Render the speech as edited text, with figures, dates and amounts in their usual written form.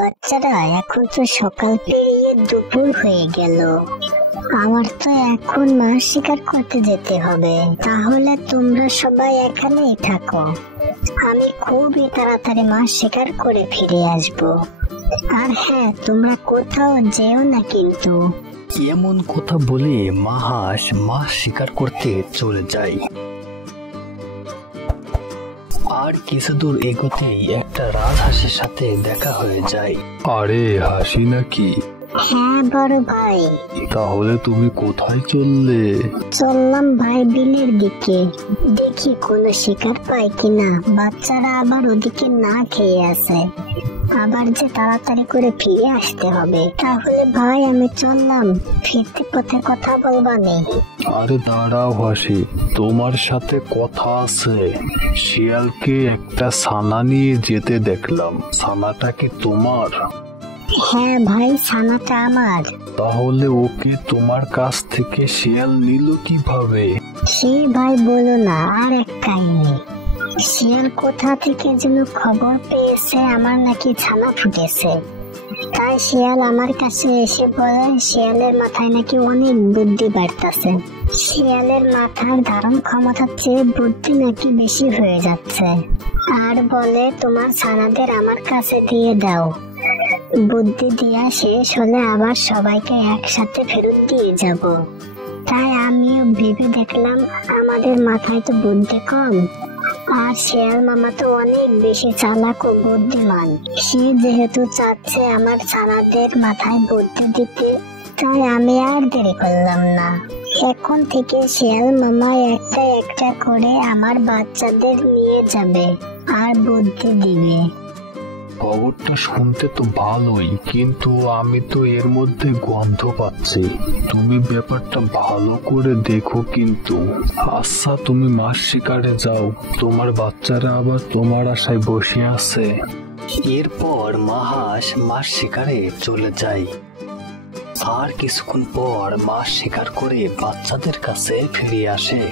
বাচ্চারা, এখন তো সকাল পেরিয়ে দুপুর হয়ে গেল। আমার তো এখন মাছ শিকার করতে যেতে হবে। তাহলে তোমরা সবাই এখানেই থাকো, আমি খুবই তাড়াতাড়ি মাছ শিকার করে ফিরে আসব। আর হ্যাঁ, তোমরা কোথাও যেও না কিন্তু। এমন কথা বলে মাছ মাছ শিকার করতে চলে যায়। আর কিছু দূর এগোতেই একটা রাজহাঁসের সাথে দেখা হয়ে যায়। আরে হাসি নাকি? হ্যাঁ বড় ভাই। তাহলে তুমি কোথায় চললে? চললাম ভাই বিলের দিকে, দেখি কোনো শিকার পাই কিনা। বাচ্চারা আবার ওদিকে না খেয়ে আছে, আবার যে তাড়াতাড়ি করে ফিরে আসতে হবে। তাহলে ভাই আমি চললাম, ফিরতে পথে কথা বলবা নেই? আরে দাঁড়াও হাসি, তোমার সাথে কথা আছে। শিয়ালকে একটা ছানা নিয়ে যেতে দেখলাম, ছানাটা কি তোমার? হ্যাঁ ভাই, ছানাটা আমার। তাহলে ওকে তোমার কাছ থেকে শিয়াল নিল কিভাবে? সে ভাই বলো না, আর এক কাহিনী। শিয়াল কোথা থেকে যেন খবর পেয়েছে আমার নাকি ছানা ফুটেছে, তাই শিয়াল আমার কাছে এসে বলে শিয়ালের মাথায় নাকি অনেক বুদ্ধি বাড়তেছে। শিয়ালের মাথার ধারণ ক্ষমতার চেয়ে বুদ্ধি নাকি বেশি হয়ে যাচ্ছে, আর বলে তোমার ছানাদের আমার কাছে দিয়ে দাও, বুদ্ধি দিয়া শেষ হলে আবার সবাইকে একসাথে ফেরত দিয়ে যাব। তাই আমিও ভেবে দেখলাম আমাদের মাথায় তো বুদ্ধি কম, আর শিয়াল মামা তো অনেক বেশি চালাক ও বুদ্ধিমান। সে যেহেতু চাচ্ছে আমার ছানাদের মাথায় বুদ্ধি দিতে, তাই আমি আর দেরি করলাম না। এখন থেকে শিয়াল মামা একটা একটা করে আমার বাচ্চাদের নিয়ে যাবে আর বুদ্ধি দিবে। খবরটা শুনতে তো ভালোই, কিন্তু আমি তো এর মধ্যে গন্ধ পাচ্ছি। তুমি ব্যাপারটা ভালো করে দেখো কিন্তু। আচ্ছা, তুমি মাছ শিকারে যাও, তোমার বাচ্চারা আবার তোমার আশায় বসে আছে। এরপর মাছ মাছ শিকারে চলে যায়। আর কিছুক্ষণ পর মাছ শিকার করে বাচ্চাদের কাছে ফিরে আসে।